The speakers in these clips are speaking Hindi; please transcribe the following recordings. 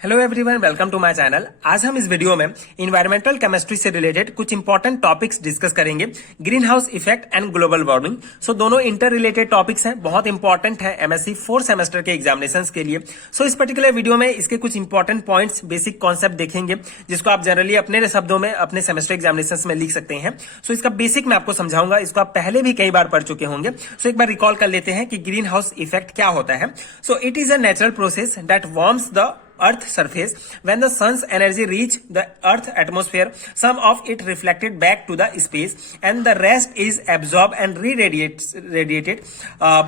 Hello everyone, welcome to my channel. आज हम इस वीडियो में इन्वायरमेंटल केमिस्ट्री से रिलेटेड कुछ इंपॉर्टेंट टॉपिक्स डिस्कस करेंगे। Greenhouse effect and global warming. So दोनों इंटर रिलेटेड टॉपिक्स हैं, बहुत इंपॉर्टेंट है एमएससी 4 सेमेस्टर के एग्जामिनेशंस के लिए। सो इस पर्टिकुलर वीडियो में इसके कुछ इंपॉर्टेंट पॉइंट्स, बेसिक कॉन्सेप्ट देखेंगे जिसको आप जनरली अपने शब्दों में अपने सेमेस्टर एग्जामिनेशंस में लिख सकते हैं। सो इसका बेसिक मैं आपको समझाऊंगा, इसको आप पहले भी कई बार पढ़ चुके होंगे। सो एक बार रिकॉल कर लेते हैं कि ग्रीन हाउस इफेक्ट क्या होता है। So it is a natural process that warms the earth surface when the sun's energy reach the earth atmosphere, some of it reflected back to the space and the rest is absorbed and radiated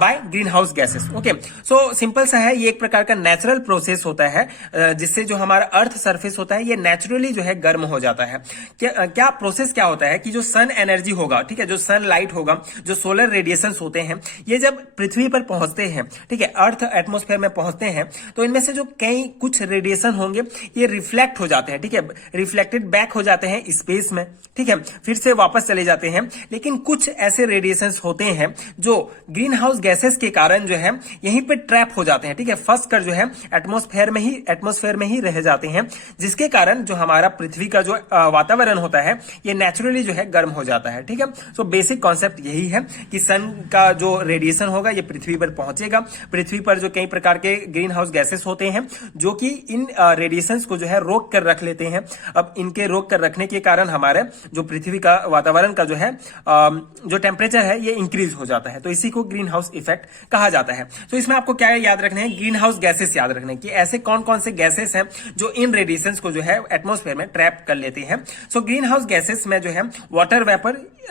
by greenhouse gases. Okay, so simple सा है, ये एक प्रकार का नेचुरल प्रोसेस होता है जिससे जो हमारा अर्थ सरफेस होता है ये नेचुरली जो है गर्म हो जाता है। क्या प्रोसेस क्या होता है कि जो सन एनर्जी होगा, ठीक है, जो सन लाइट होगा, जो सोलर रेडिएशन होते हैं, ये जब पृथ्वी पर पहुंचते हैं, ठीक है, अर्थ एटमोस्फेयर में पहुंचते हैं, तो इनमें से जो कई कुछ रेडिएशन होंगे ये रिफ्लेक्ट हो जाते हैं, ठीक है, रिफ्लेक्टेड बैक हो जाते हैं स्पेस में, ठीक है, फिर से वापस चले जाते हैं। लेकिन कुछ ऐसे रेडिएशंस होते हैं जो ग्रीन हाउस गैसेस के कारण जो है यहीं पे ट्रैप हो जाते हैं, ठीक है, फंस कर जो है एटमोस्फेयर में ही रह जाते हैं, जिसके कारण जो हमारा पृथ्वी का जो वातावरण होता है ये नेचुरली जो है गर्म हो जाता है। ठीक है, सो बेसिक कॉन्सेप्ट यही है कि सन का जो रेडिएशन होगा ये पृथ्वी पर पहुंचेगा। पृथ्वी पर जो कई प्रकार के ग्रीन हाउस गैसेस होते हैं जो कि इन रेडिएशंस को जो है रोक कर रख लेते हैं। अब इनके रोक कर रखने के कारण हमारे जो पृथ्वी का वातावरण का जो है जो टेम्परेचर है ये इंक्रीज हो जाता है, तो इसी को ग्रीन हाउस इफेक्ट कहा जाता है। तो इसमें आपको क्या याद रखना है, ग्रीन हाउस गैसेस याद रखना है कि ऐसे कौन कौन से गैसेस हैं जो इन रेडिएशंस को जो है एटमोस्फेयर में ट्रैप कर लेते हैं। सो ग्रीन हाउस गैसेस में जो है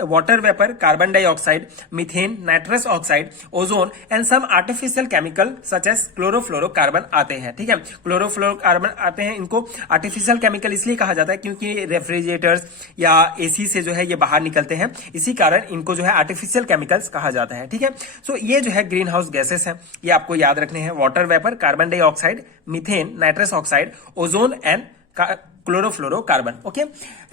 water vapour, carbon dioxide, methane, nitrous oxide, ozone and some artificial chemical such as chlorofluorocarbon आते हैं। ठीक है, क्लोरोफ्लोरोकार्बन आते हैं। इनको आर्टिफिशियल केमिकल इसलिए कहा जाता है क्योंकि रेफ्रिजरेटर्स या एसी से जो है ये बाहर निकलते हैं, इसी कारण इनको जो है आर्टिफिशियल केमिकल्स कहा जाता है। ठीक है, सो ये जो है ग्रीन हाउस गैसेस हैं, ये आपको याद रखने हैं। Water vapour, carbon dioxide, methane, nitrous oxide, ozone and chlorofluorocarbon. Okay,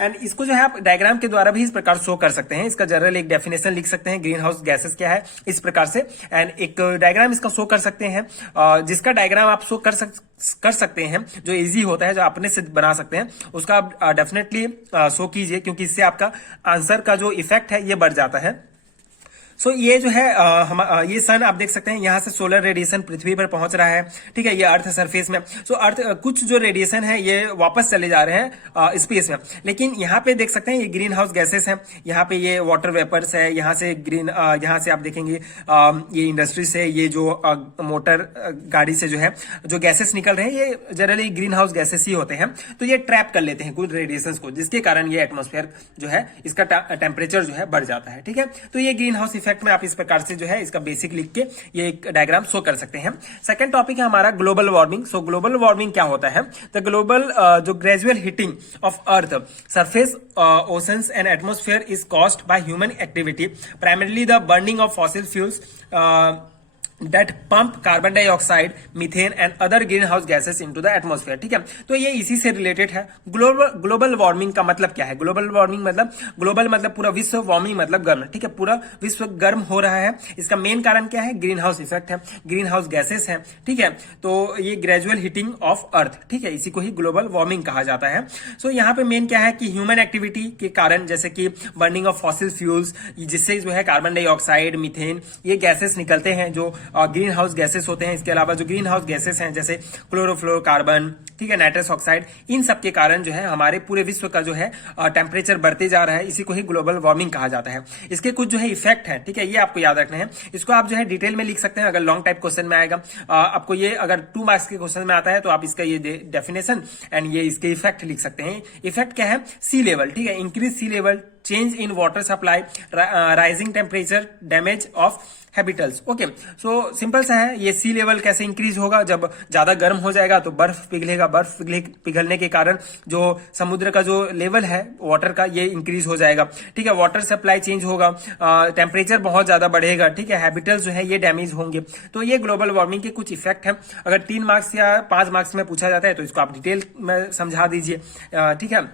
and इसको जो है आप डायग्राम के द्वारा भी इस प्रकार शो कर सकते हैं। इसका जनरल एक डेफिनेशन लिख सकते हैं ग्रीन हाउस गैसेस क्या है इस प्रकार से, एंड एक डायग्राम इसका शो कर सकते हैं, जिसका डायग्राम आप शो कर सकते हैं जो इजी होता है, जो अपने से बना सकते हैं, उसका आप डेफिनेटली शो कीजिए, क्योंकि इससे आपका आंसर का जो इफेक्ट है ये बढ़ जाता है। सो ये जो है ये सन आप देख सकते हैं, यहां से सोलर रेडिएशन पृथ्वी पर पहुंच रहा है, ठीक है, ये अर्थ सरफेस में। सो अर्थ कुछ जो रेडिएशन है ये वापस चले जा रहे हैं स्पेस में, लेकिन यहाँ पे देख सकते हैं ये ग्रीन हाउस गैसेस हैं। यहाँ पे ये वाटर वेपर्स है, यहाँ से यहाँ से आप देखेंगे ये इंडस्ट्री से ये जो मोटर गाड़ी से जो है जो गैसेस निकल रहे हैं ये जनरली ग्रीन हाउस गैसेस ही होते हैं। तो ये ट्रैप कर लेते हैं कुछ रेडिएशन को, जिसके कारण ये एटमोस्फेयर जो है इसका टेम्परेचर जो है बढ़ जाता है। ठीक है, तो ये ग्रीन हाउस इफेक्ट में आप इस प्रकार से जो है इसका बेसिक लिख के ये एक डायग्राम शो कर सकते हैं। सेकंड टॉपिक है हमारा ग्लोबल वार्मिंग। सो ग्लोबल वार्मिंग क्या होता है, द ग्लोबल जो gradual heating of earth surface, oceans and atmosphere is caused by human activity, primarily the burning of fossil fuels that pump carbon dioxide, methane and other greenhouse gases into the atmosphere। ठीक है, तो ये इसी से रिलेटेड है। ग्लोबल वार्मिंग का मतलब क्या है, ग्लोबल वार्मिंग मतलब ग्लोबल मतलब पूरा विश्व, वार्मिंग मतलब गर्म, ठीक है, पूरा विश्व गर्म हो रहा है। इसका मेन कारण क्या है, ग्रीन हाउस इफेक्ट है, ग्रीन हाउस गैसेस है। ठीक है, तो ये ग्रेजुअल हीटिंग ऑफ अर्थ, ठीक है, इसी को ही ग्लोबल वार्मिंग कहा जाता है। सो यहाँ पे मेन क्या है कि ह्यूमन एक्टिविटी के कारण, जैसे कि बर्निंग ऑफ फॉसिल फ्यूल्स, जिससे जो है कार्बन डाइऑक्साइड, मीथेन, ये गैसेस निकलते हैं जो ग्रीन हाउस गैसेस होते हैं। इसके अलावा जो ग्रीन हाउस गैसेस हैं जैसे क्लोरोफ्लोरोकार्बन, ठीक है, नाइट्रस ऑक्साइड, इन सब के कारण जो है हमारे पूरे विश्व का जो है टेम्परेचर बढ़ते जा रहा है, इसी को ही ग्लोबल वार्मिंग कहा जाता है। इसके कुछ जो है इफेक्ट है, ठीक है, ये आपको याद रखना है। इसको आप जो है डिटेल में लिख सकते हैं, अगर लॉन्ग टाइप क्वेश्चन में आएगा आपको ये, अगर 2 मार्क्स के क्वेश्चन में आता है तो आप इसका ये डेफिनेशन एंड ये इसके इफेक्ट लिख सकते हैं। इफेक्ट क्या है, सी लेवल, ठीक है, increase sea level, change in water supply, rising temperature, damage of habitats. Okay, so simple सा है, ये सी लेवल कैसे इंक्रीज होगा, जब ज्यादा गर्म हो जाएगा तो बर्फ पिघलेगा, बर्फ पिघलने के कारण जो समुद्र का जो लेवल है वाटर का ये इंक्रीज हो जाएगा। ठीक है, वाटर सप्लाई चेंज होगा, टेम्परेचर बहुत ज्यादा बढ़ेगा, ठीक है, हैबिटल्स जो है ये डैमेज होंगे। तो ये ग्लोबल वार्मिंग के कुछ इफेक्ट है। अगर 3 मार्क्स या 5 मार्क्स में पूछा जाता है तो इसको आप डिटेल में समझा दीजिए। ठीक है,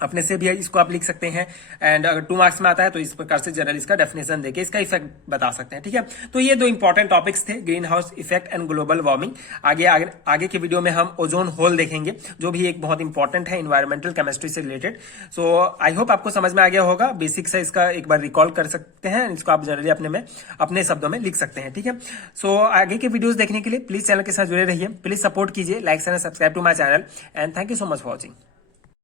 अपने से भी इसको आप लिख सकते हैं। एंड अगर 2 मार्क्स में आता है तो इस प्रकार से जनरल इसका डेफिनेशन देके इसका इफेक्ट बता सकते हैं। ठीक है, तो ये 2 इंपॉर्टेंट टॉपिक्स थे, green house effect and global warming. आगे के वीडियो में हम ओजोन होल देखेंगे, जो भी एक बहुत इंपॉर्टेंट है इन्वायरमेंटल केमिस्ट्री से रिलेटेड। सो आई होप आपको समझ में आ गया होगा। बेसिक से इसका एक बार रिकॉल कर सकते हैं, इसको आप जनरली अपने शब्दों में लिख सकते हैं। ठीक है, सो आगे के वीडियोस देखने के लिए प्लीज चैनल के साथ जुड़े रहिए। प्लीज सपोर्ट कीजिए, like and subscribe to my channel and thank you so much for watching.